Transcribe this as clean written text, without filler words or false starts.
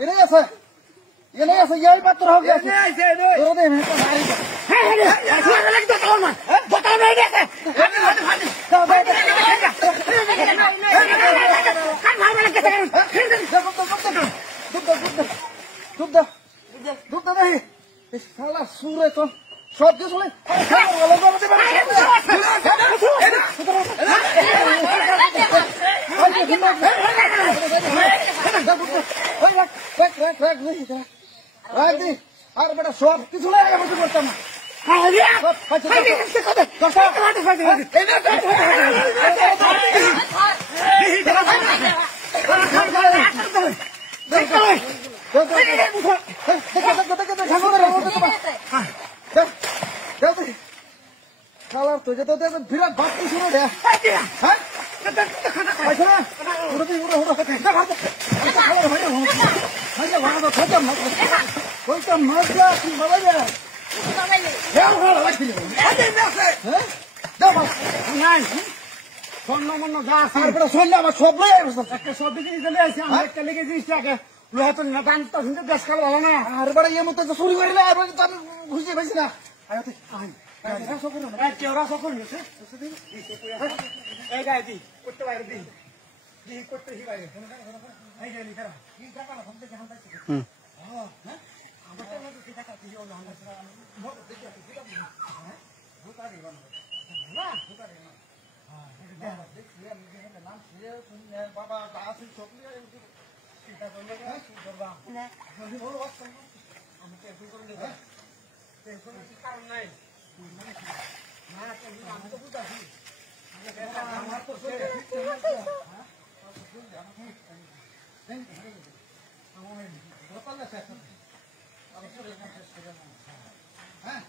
এনে আছে এই পাত্র হবে আছে তোর দে মেটা মারি হ্যাঁ লাগতো তোর মা বতা নাই দেখে কান মারবে না কেটে দুধ দে শালা সুরে তো সব কিছু লে আর বেটা সব কিছু লাগে বলতে পারতাম না খালার তো যেতে বিরাট বাড়তি শুরু রে হ্যাঁ চুরি করি না আমি ঘুষিয়ে পাইছি না বাবা কারণ নাই আমি তো বুঝাছি হ্যাঁ